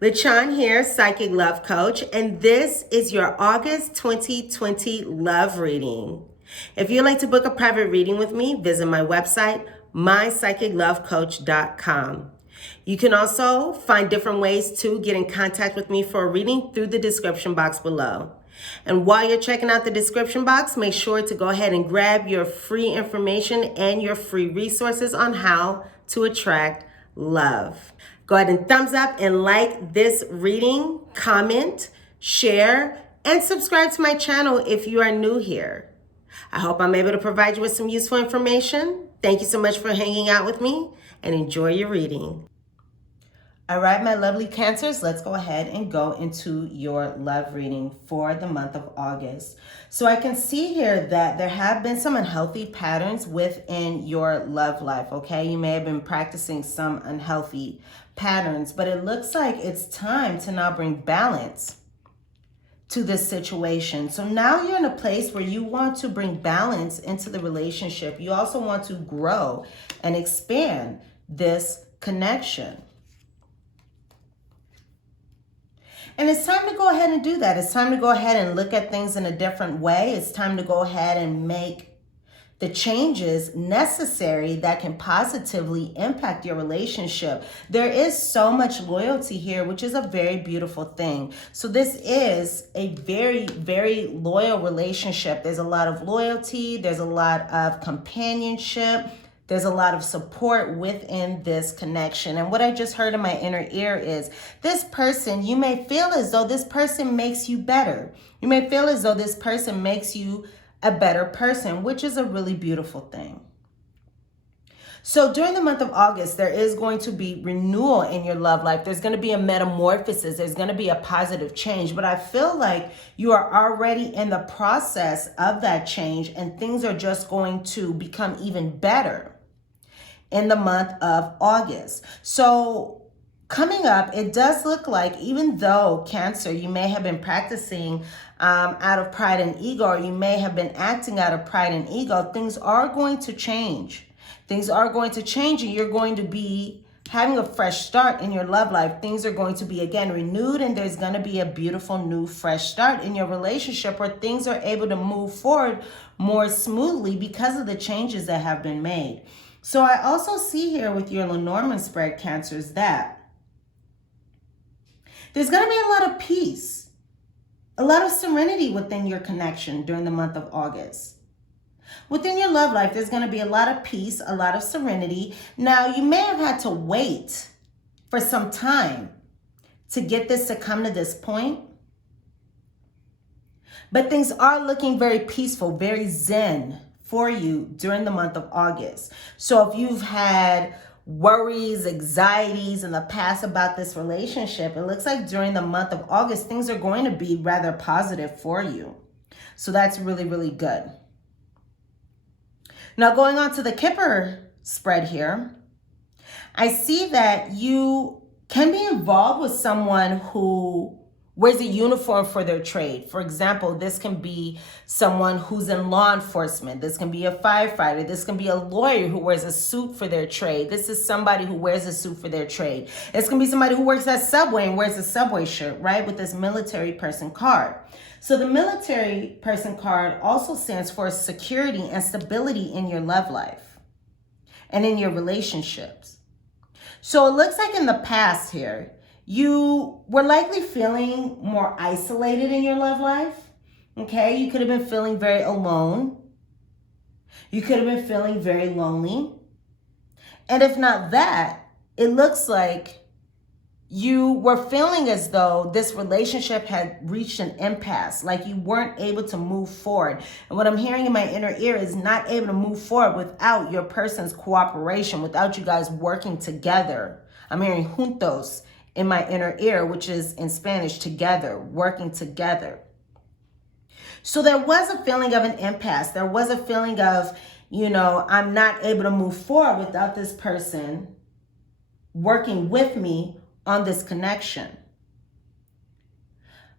LaChawn here, Psychic Love Coach, and this is your August 2020 love reading. If you'd like to book a private reading with me, visit my website, mypsychiclovecoach.com. You can also find different ways to get in contact with me for a reading through the description box below. And while you're checking out the description box, make sure to go ahead and grab your free information and your free resources on how to attract love. Go ahead and thumbs up and like this reading, comment, share, and subscribe to my channel if you are new here. I hope I'm able to provide you with some useful information. Thank you so much for hanging out with me and enjoy your reading. All right, my lovely Cancers, let's go ahead and go into your love reading for the month of August. So I can see here that there have been some unhealthy patterns within your love life, okay? You may have been practicing some unhealthy patterns, but it looks like it's time to now bring balance to this situation. So now you're in a place where you want to bring balance into the relationship. You also want to grow and expand this connection. And it's time to go ahead and do that. It's time to go ahead and look at things in a different way. It's time to go ahead and make the changes necessary that can positively impact your relationship. There is so much loyalty here, which is a very beautiful thing. So this is a very, very loyal relationship. There's a lot of loyalty. There's a lot of companionship. There's a lot of support within this connection. And what I just heard in my inner ear is this person, you may feel as though this person makes you better. You may feel as though this person makes you a better person, which is a really beautiful thing. So during the month of August, there is going to be renewal in your love life. There's going to be a metamorphosis. There's going to be a positive change. But I feel like you are already in the process of that change, and things are just going to become even better in the month of August. So coming up, it does look like, even though Cancer, you may have been practicing out of pride and ego, or you may have been acting out of pride and ego, things are going to change. Things are going to change, and you're going to be having a fresh start in your love life. Things are going to be, again, renewed, and there's going to be a beautiful new fresh start in your relationship where things are able to move forward more smoothly because of the changes that have been made. So I also see here with your Lenormand spread, Cancers, that there's going to be a lot of peace, a lot of serenity within your connection during the month of August. Within your love life, there's going to be a lot of peace, a lot of serenity. Now, you may have had to wait for some time to get this to come to this point, but things are looking very peaceful, very zen for you during the month of August. So if you've had worries, anxieties in the past about this relationship, it looks like during the month of August, things are going to be rather positive for you. So that's really, really good. Now going on to the Kipper spread here, I see that you can be involved with someone who wears a uniform for their trade. For example, this can be someone who's in law enforcement. This can be a firefighter. This can be a lawyer who wears a suit for their trade. This is somebody who wears a suit for their trade. This can be somebody who works at Subway and wears a Subway shirt, right, with this military person card. So the military person card also stands for security and stability in your love life and in your relationships. So it looks like in the past here, you were likely feeling more isolated in your love life, okay? You could have been feeling very alone. You could have been feeling very lonely. And if not that, it looks like you were feeling as though this relationship had reached an impasse, like you weren't able to move forward. And what I'm hearing in my inner ear is not able to move forward without your person's cooperation, without you guys working together. I'm hearing juntos in my inner ear, which is in Spanish, together, working together. So there was a feeling of an impasse. There was a feeling of, you know, I'm not able to move forward without this person working with me on this connection.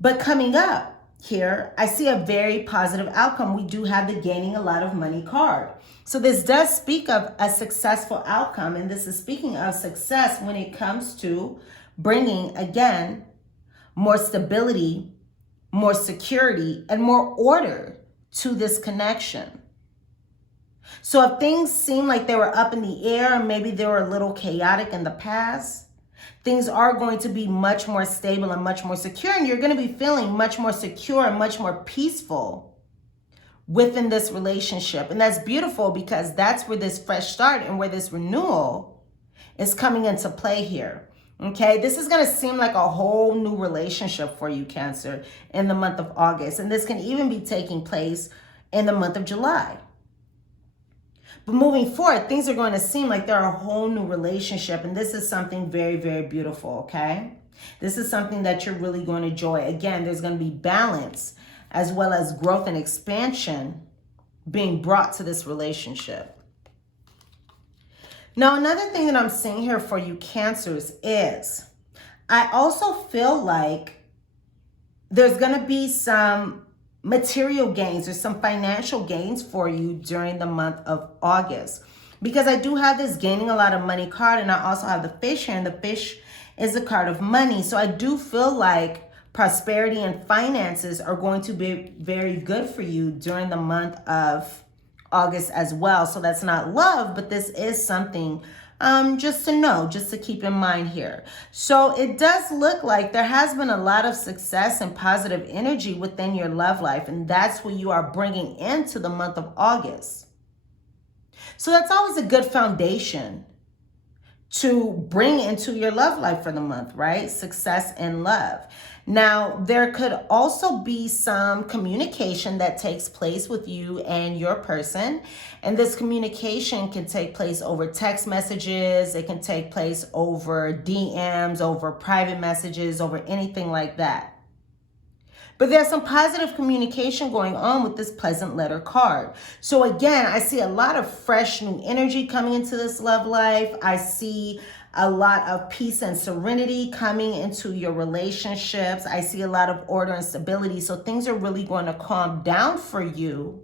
But coming up, here, I see a very positive outcome. We do have the gaining a lot of money card. So this does speak of a successful outcome. And this is speaking of success when it comes to bringing, again, more stability, more security, and more order to this connection. So if things seem like they were up in the air and maybe they were a little chaotic in the past, things are going to be much more stable and much more secure. And you're going to be feeling much more secure and much more peaceful within this relationship. And that's beautiful because that's where this fresh start and where this renewal is coming into play here. Okay, this is going to seem like a whole new relationship for you, Cancer, in the month of August. And this can even be taking place in the month of July. But moving forward, things are going to seem like they're a whole new relationship. And this is something very, very beautiful, okay? This is something that you're really going to enjoy. Again, there's going to be balance as well as growth and expansion being brought to this relationship. Now, another thing that I'm seeing here for you Cancers is I also feel like there's going to be some material gains or some financial gains for you during the month of August. Because I do have this gaining a lot of money card, and I also have the fish here, and the fish is a card of money. So I do feel like prosperity and finances are going to be very good for you during the month of August as well. So that's not love, but this is something just to know, just to keep in mind here. So it does look like there has been a lot of success and positive energy within your love life, and that's what you are bringing into the month of August. So that's always a good foundation to bring into your love life for the month, right? Success and love. Now, there could also be some communication that takes place with you and your person. And this communication can take place over text messages. It can take place over DMs, over private messages, over anything like that. But there's some positive communication going on with this pleasant letter card. So again, I see a lot of fresh new energy coming into this love life. I see a lot of peace and serenity coming into your relationships. I see a lot of order and stability. So things are really going to calm down for you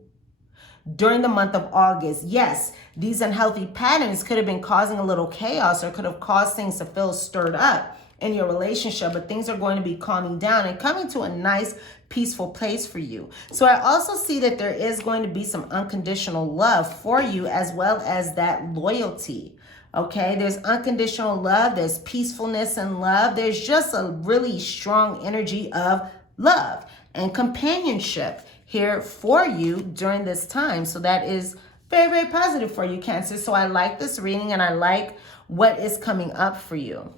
during the month of August. Yes, these unhealthy patterns could have been causing a little chaos or could have caused things to feel stirred up in your relationship, but things are going to be calming down and coming to a nice, peaceful place for you. So I also see that there is going to be some unconditional love for you as well as that loyalty. Okay, there's unconditional love, there's peacefulness and love. There's just a really strong energy of love and companionship here for you during this time. So that is very, very positive for you, Cancer. So I like this reading and I like what is coming up for you.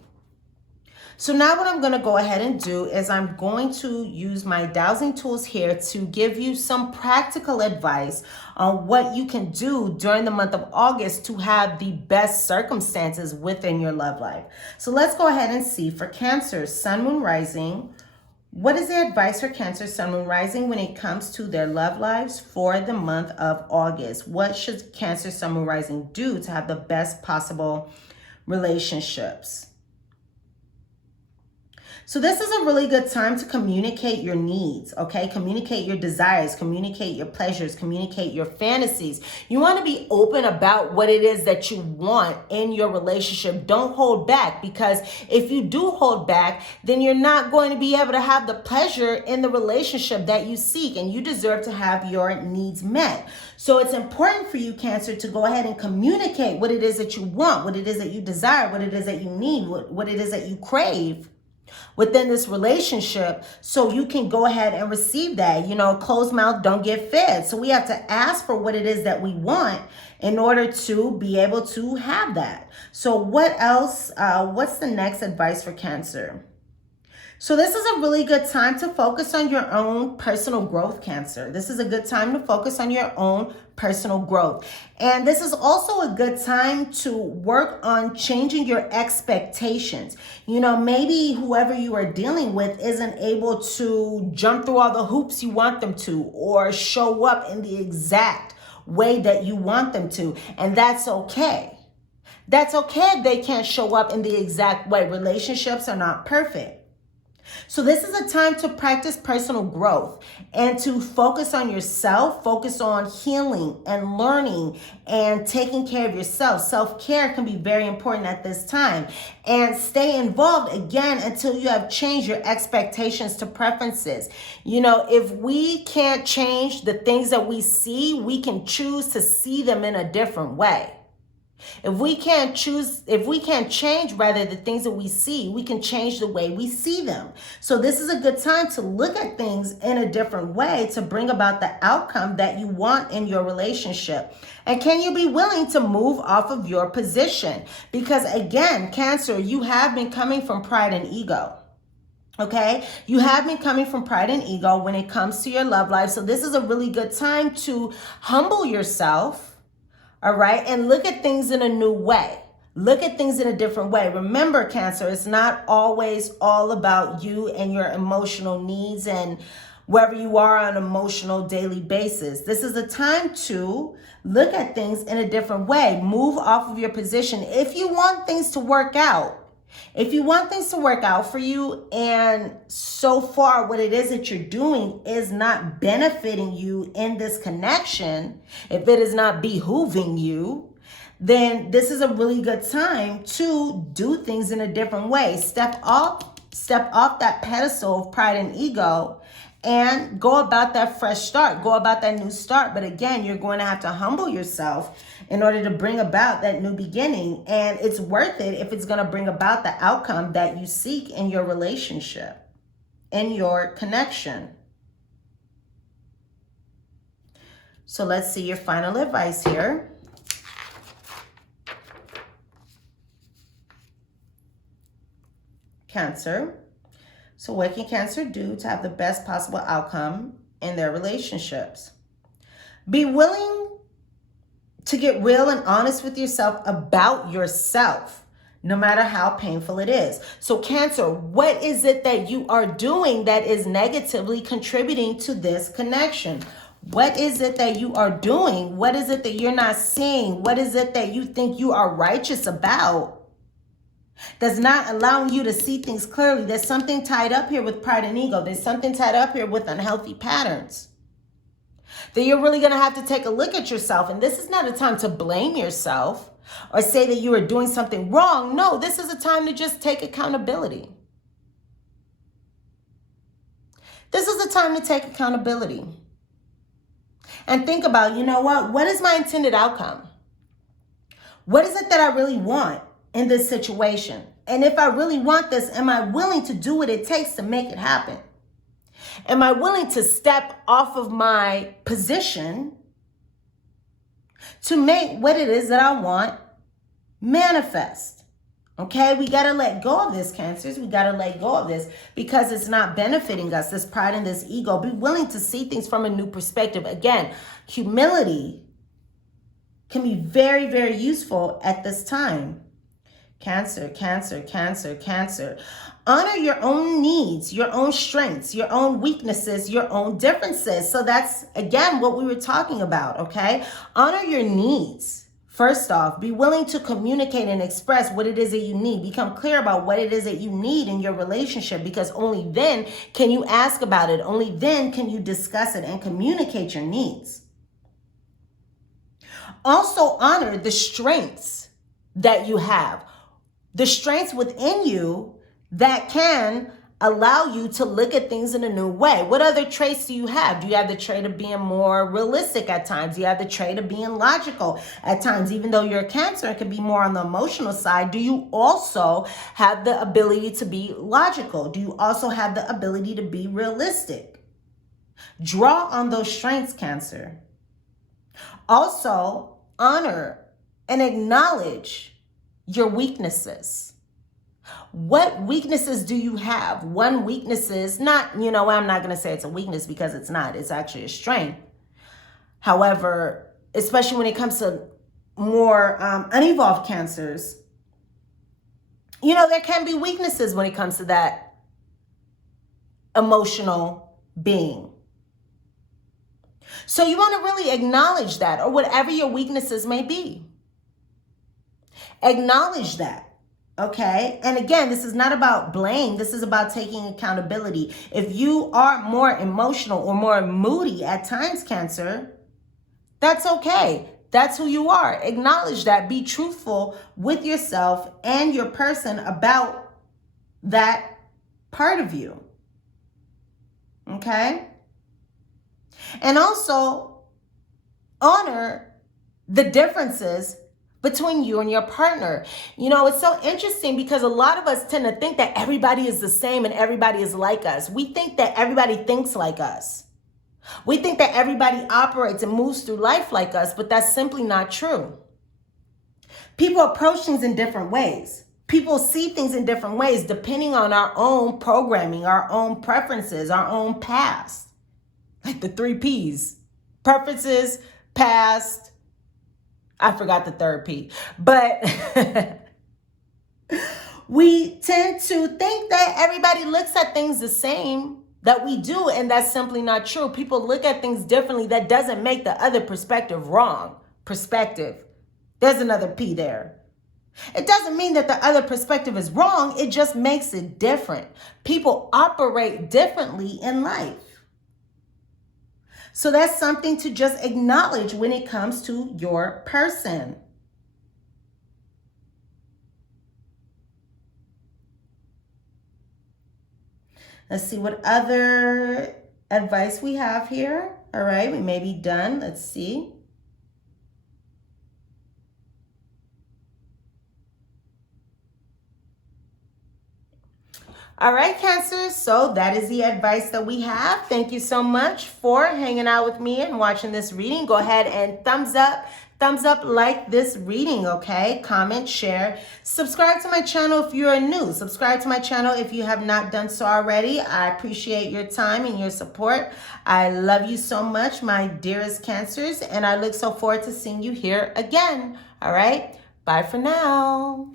So now what I'm going to go ahead and do is I'm going to use my dowsing tools here to give you some practical advice on what you can do during the month of August to have the best circumstances within your love life. So let's go ahead and see for Cancer, Sun, Moon, Rising. What is the advice for Cancer, Sun, Moon, Rising when it comes to their love lives for the month of August? What should Cancer, Sun, Moon, Rising do to have the best possible relationships? So this is a really good time to communicate your needs, okay? Communicate your desires, communicate your pleasures, communicate your fantasies. You want to be open about what it is that you want in your relationship. Don't hold back, because if you do hold back, then you're not going to be able to have the pleasure in the relationship that you seek, and you deserve to have your needs met. So it's important for you, Cancer, to go ahead and communicate what it is that you want, what it is that you desire, what it is that you need, what it is that you crave within this relationship, so you can go ahead and receive that. You know, closed mouth don't get fed. So we have to ask for what it is that we want in order to be able to have that. So what else? What's the next advice for Cancer? So this is a really good time to focus on your own personal growth, Cancer. This is a good time to focus on your own personal growth. And this is also a good time to work on changing your expectations. You know, maybe whoever you are dealing with isn't able to jump through all the hoops you want them to, or show up in the exact way that you want them to. And that's okay. That's okay if they can't show up in the exact way. Relationships are not perfect. So this is a time to practice personal growth and to focus on yourself, focus on healing and learning and taking care of yourself. Self-care can be very important at this time. And stay involved again until you have changed your expectations to preferences. You know, if we can't change the things that we see, we can choose to see them in a different way. If we can't change rather the things that we see, we can change the way we see them. So this is a good time to look at things in a different way to bring about the outcome that you want in your relationship. And can you be willing to move off of your position? Because again, Cancer, you have been coming from pride and ego. Okay, you have been coming from pride and ego when it comes to your love life. So this is a really good time to humble yourself. All right. And look at things in a new way. Look at things in a different way. Remember, Cancer, it's not always all about you and your emotional needs and wherever you are on an emotional daily basis. This is a time to look at things in a different way. Move off of your position. If you want things to work out, for you, and so far what it is that you're doing is not benefiting you in this connection, if it is not behooving you, then this is a really good time to do things in a different way. Step off that pedestal of pride and ego and go about that fresh start, go about that new start. But again, you're going to have to humble yourself in order to bring about that new beginning. And it's worth it if it's going to bring about the outcome that you seek in your relationship, in your connection. So let's see your final advice here. Cancer. So what can Cancer do to have the best possible outcome in their relationships? Be willing to get real and honest with yourself about yourself, no matter how painful it is. So Cancer, what is it that you are doing that is negatively contributing to this connection? What is it that you are doing? What is it that you're not seeing? What is it that you think you are righteous about that's not allowing you to see things clearly? There's something tied up here with pride and ego. There's something tied up here with unhealthy patterns that you're really going to have to take a look at yourself. And this is not a time to blame yourself or say that you are doing something wrong. No, this is a time to just take accountability. This is a time to take accountability and think about, you know what is my intended outcome? What is it that I really want in this situation? And if I really want this, am I willing to do what it takes to make it happen? Am I willing to step off of my position to make what it is that I want manifest? Okay, we got to let go of this, Cancers. We got to let go of this because it's not benefiting us, this pride and this ego. Be willing to see things from a new perspective. Again, humility can be very, very useful at this time. Cancer, Cancer, Cancer, Cancer. Honor your own needs, your own strengths, your own weaknesses, your own differences. So that's, again, what we were talking about, okay? Honor your needs. First off, be willing to communicate and express what it is that you need. Become clear about what it is that you need in your relationship, because only then can you ask about it. Only then can you discuss it and communicate your needs. Also, honor the strengths that you have. The strengths within you that can allow you to look at things in a new way. What other traits do you have? Do you have the trait of being more realistic at times? Do you have the trait of being logical at times? Even though you're a Cancer, it can be more on the emotional side. Do you also have the ability to be logical? Do you also have the ability to be realistic? Draw on those strengths, Cancer. Also, honor and acknowledge your weaknesses. What weaknesses do you have? One weakness is not, I'm not going to say it's a weakness because it's not. It's actually a strength. However, especially when it comes to more unevolved Cancers, there can be weaknesses when it comes to that emotional being. So you want to really acknowledge that, or whatever your weaknesses may be. Acknowledge that. Okay. And again, this is not about blame. This is about taking accountability. If you are more emotional or more moody at times, Cancer, that's okay. That's who you are. Acknowledge that. Be truthful with yourself and your person about that part of you. Okay? And also honor the differences between you and your partner. You know, it's so interesting because a lot of us tend to think that everybody is the same and everybody is like us. We think that everybody thinks like us. We think that everybody operates and moves through life like us, but that's simply not true. People approach things in different ways. People see things in different ways depending on our own programming, our own preferences, our own past. Like the 3 Ps. Preferences, past, I forgot the 3rd P. But we tend to think that everybody looks at things the same that we do, and that's simply not true. People look at things differently. That doesn't make the other perspective wrong. Perspective. There's another P there. It doesn't mean that the other perspective is wrong. It just makes it different. People operate differently in life. So that's something to just acknowledge when it comes to your person. Let's see what other advice we have here. All right, we may be done. Let's see. All right, Cancer, so that is the advice that we have. Thank you so much for hanging out with me and watching this reading. Go ahead and thumbs up, like this reading, okay? Comment, share. Subscribe to my channel if you are new. Subscribe to my channel if you have not done so already. I appreciate your time and your support. I love you so much, my dearest Cancers, and I look so forward to seeing you here again. All right, bye for now.